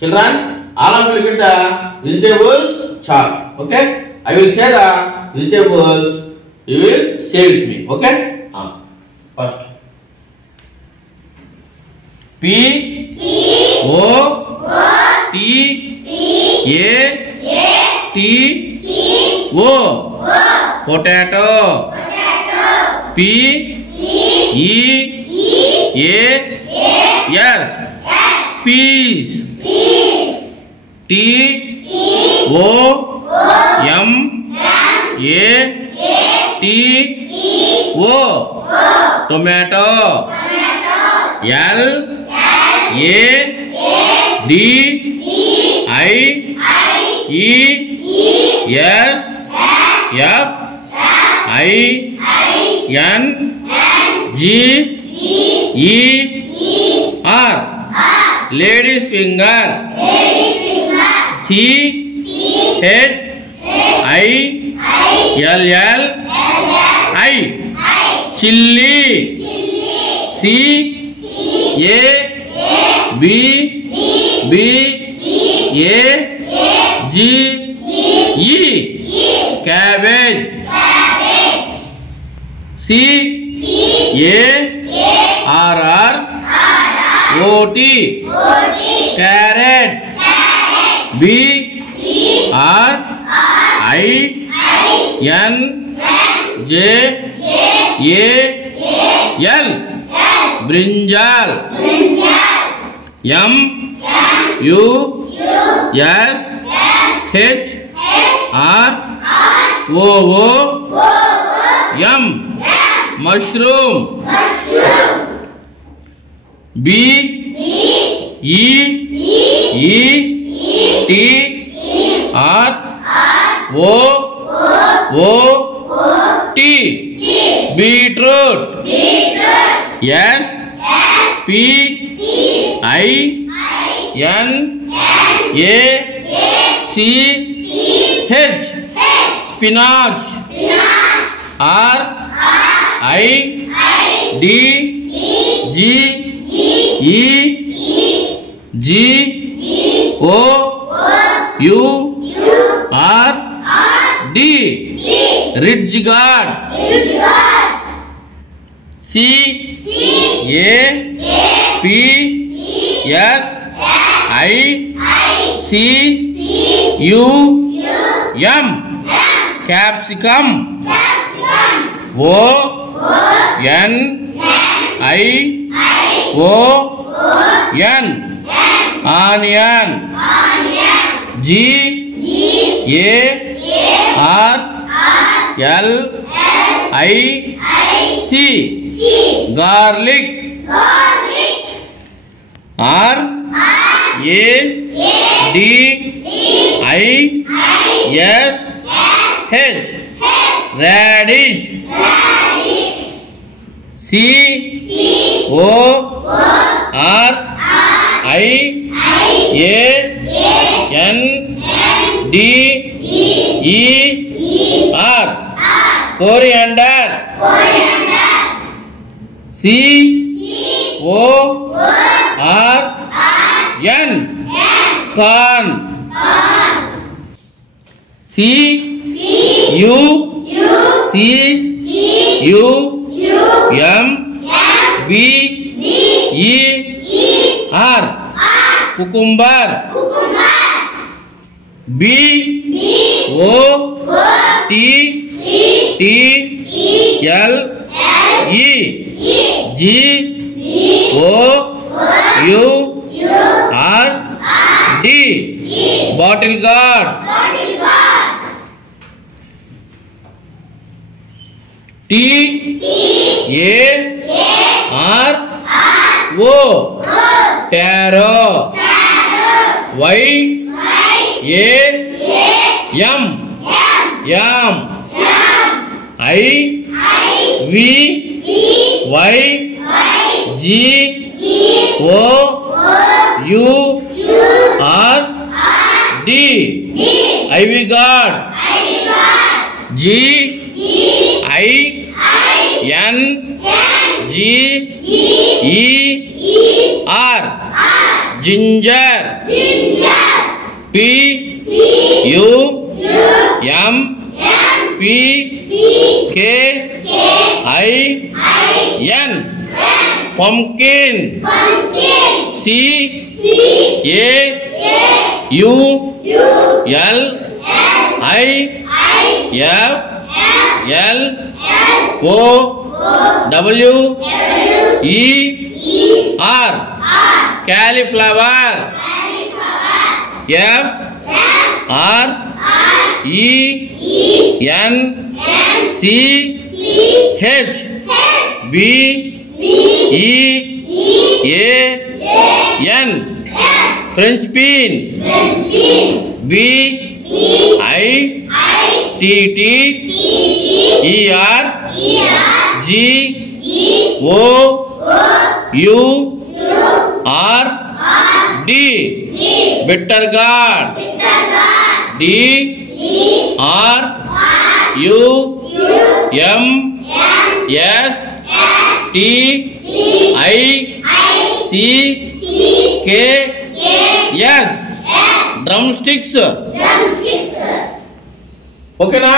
Children, all of you look at the vegetables chart. Okay? I will say the vegetables. You will say with me. Okay? First. P O T A T O potato. P E A S fish. T O M A T O tomato. L A D I E S F I N G E R lady's finger. C H I L L I chilli. C A B B A G E cabbage. C A R R O T carrot. B R I N J A L brinjal. M U S H R O O M mushroom. B E E T R O O T beetroot. S P I N A C H spinach. R I D G E G O U R D ridge guard. C A P S I C U M capsicum. O N I O N onion. G A R L I C garlic. R A D I S H radish. C O R I A N D E R coriander. C O R N corn. C U C U M B E R cucumber. B O T T L E G O U R D bottle gourd. T A R O taro. Y A M yam. I V Y G O U R D ivy gourd. G I N G E R ginger. pumpkin. C A U L I F L O W E R cauliflower. F R E N C H B E A N French bean. B I T T E R G O U R D bitter gourd. D R U M S T I C K S drumsticks. ఓకేనా?